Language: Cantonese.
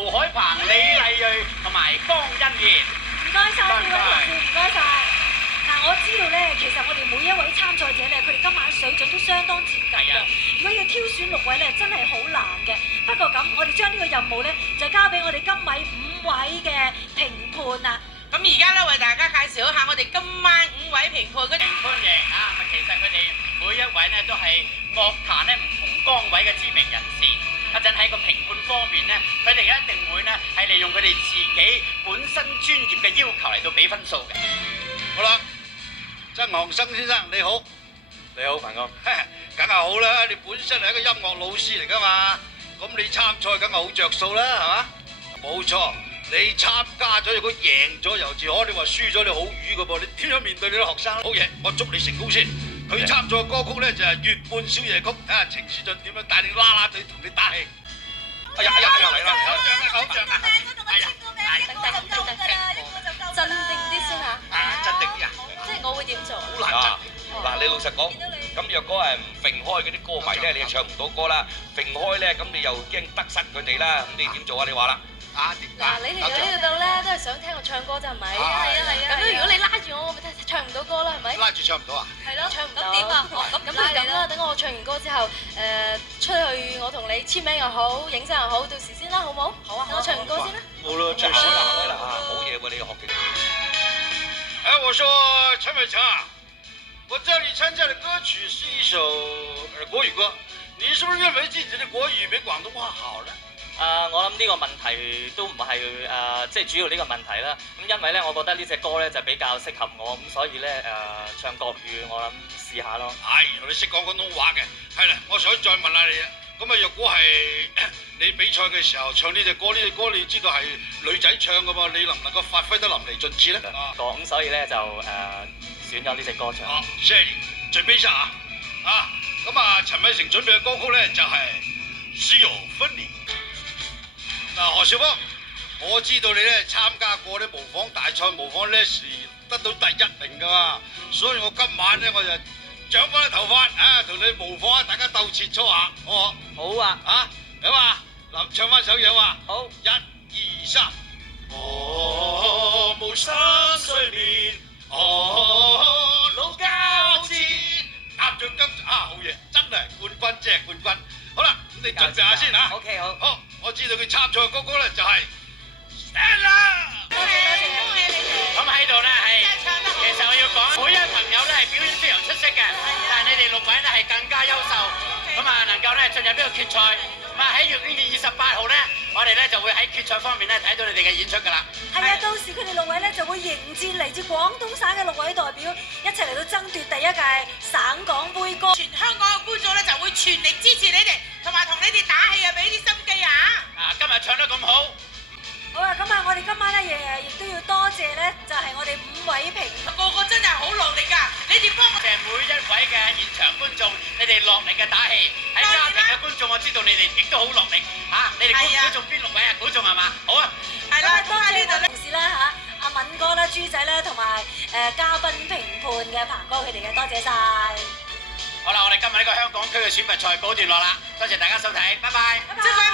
盧海鵬、李麗蕊同埋江欣燕。唔該晒，呢位同事，唔該晒。嗱，我知道咧，其實我哋每一位參賽者咧，佢哋今晚水準都相當接近嘅。如果要挑選6位咧，真係好難嘅。不過咁，我哋將呢個任務咧，就交俾我哋今晚5位嘅評判啦。咁而家咧為大家介紹一下我哋今晚5位評判嗰啲歡迎啊！其實佢哋每一位咧都係樂壇咧唔同崗位嘅知名人士。一陣喺個評判方面咧，佢哋一定會咧係利用佢哋自己本身專業嘅要求嚟到俾分數嘅。好啦，曾航生先生你好，你好，彭哥，梗係好啦，你本身係一個音樂老師嚟噶嘛，咁你參賽梗係好着數啦，係嘛？冇錯，你參加咗，如果贏咗尤自可，你話輸咗你好瘀噶噃，你點樣面對你啲學生？好嘢，我祝你成功先。佢參賽嘅歌曲咧就係《月半小夜曲》，睇下程書俊點樣帶領啦啦隊同你打氣。哎呀，又嚟啦，偶像啊，偶像啊！係啊，鎮定啲先嚇。鎮定啲啊！即係我會點做？好難鎮。嗱，你老實講，咁若果係唔揈開嗰啲歌迷咧，你就唱唔到歌啦；揈開咧，咁你又驚得失佢哋啦，咁你點做啊？你話啦。嗱，你嚟到呢度咧，都係想聽我唱歌啫，係咪？係啊係啊。咁如果你拉住我，我咪唱唔到歌啦，係咪？拉住唱唔到啊？係咯，唱唔到。咁點啊？咁不如咁啦，等我唱完歌之後，出去我同你簽名又好，影相又好，到時先啦，好冇？好啊。等我唱完歌先啦。好啦，最少啦，開啦嚇，好嘢喎！你嘅學技。哎，我說陳偉強啊，我知道你參加的歌曲是一首國語歌，你是不是認為自己的國語比廣東話好呢？我諗呢個問題都唔係即係主要呢個問題啦。咁因為咧，我覺得呢隻歌咧就比較適合我，咁所以咧唱國語，我諗試下咯。哎，你識講廣東話嘅，係啦，我想再問下你啊。咁啊，若果係你比賽嘅時候唱呢隻歌，呢隻歌你知道係女仔唱噶嘛？你能唔能夠發揮得淋漓盡致咧？咁所以咧就選咗呢隻歌唱。好，謝謝你，準備一下啊！咁啊，陳偉成準備嘅歌曲咧就係《只有分離》。嗱，何少峰，我知道你咧參加過啲模仿大賽，模仿 Leslie 得到第1名噶嘛，所以我今晚咧我就長翻啲頭髮啊，同你模仿下，大家鬥切磋下，好唔好？好啊，啊，咁啊，嗱，唱翻首嘢話，好，1、2、3，我無心睡眠，老交戰，踏着金啊，好嘢，真係冠軍，即係冠軍。好啦，咁你準備下先嚇。OK， 好。好，我知道佢參賽嘅歌曲咧就係 Stella。多謝你哋。咁喺度咧係，其實我要講，每一位朋友咧係表演非常出色嘅，但係你哋6位咧係更加優秀，咁啊能夠咧進入呢個決賽。咁啊喺6月28號咧，我哋咧就會喺決賽方面咧睇到你哋嘅演出㗎啦。係啊，到時佢哋6位咧就會迎戰嚟自廣東省嘅6位代表，一齊嚟到爭奪第1屆省港杯歌。全香港嘅觀眾咧就會全力支持你哋，同埋同你哋打氣啊，俾啲心機啊！今日唱得咁好。好啊，咁啊，我哋今晚咧亦都要多謝咧，就係我哋5位評判，個個真係好落力㗎，你哋幫我。謝每一位嘅現場觀眾，你哋落力嘅打氣，喺家庭嘅觀眾，我知道你哋亦都好落力嚇。你哋估中邊6位啊？估中係嘛？好啊。係啦，多謝我哋同事啦嚇，阿敏哥啦、豬仔啦，同埋嘉賓評判嘅彭哥佢哋嘅，多謝晒。好啦，我哋今日呢個香港區嘅選拔賽告段落啦，多謝大家收睇，拜拜。祝各位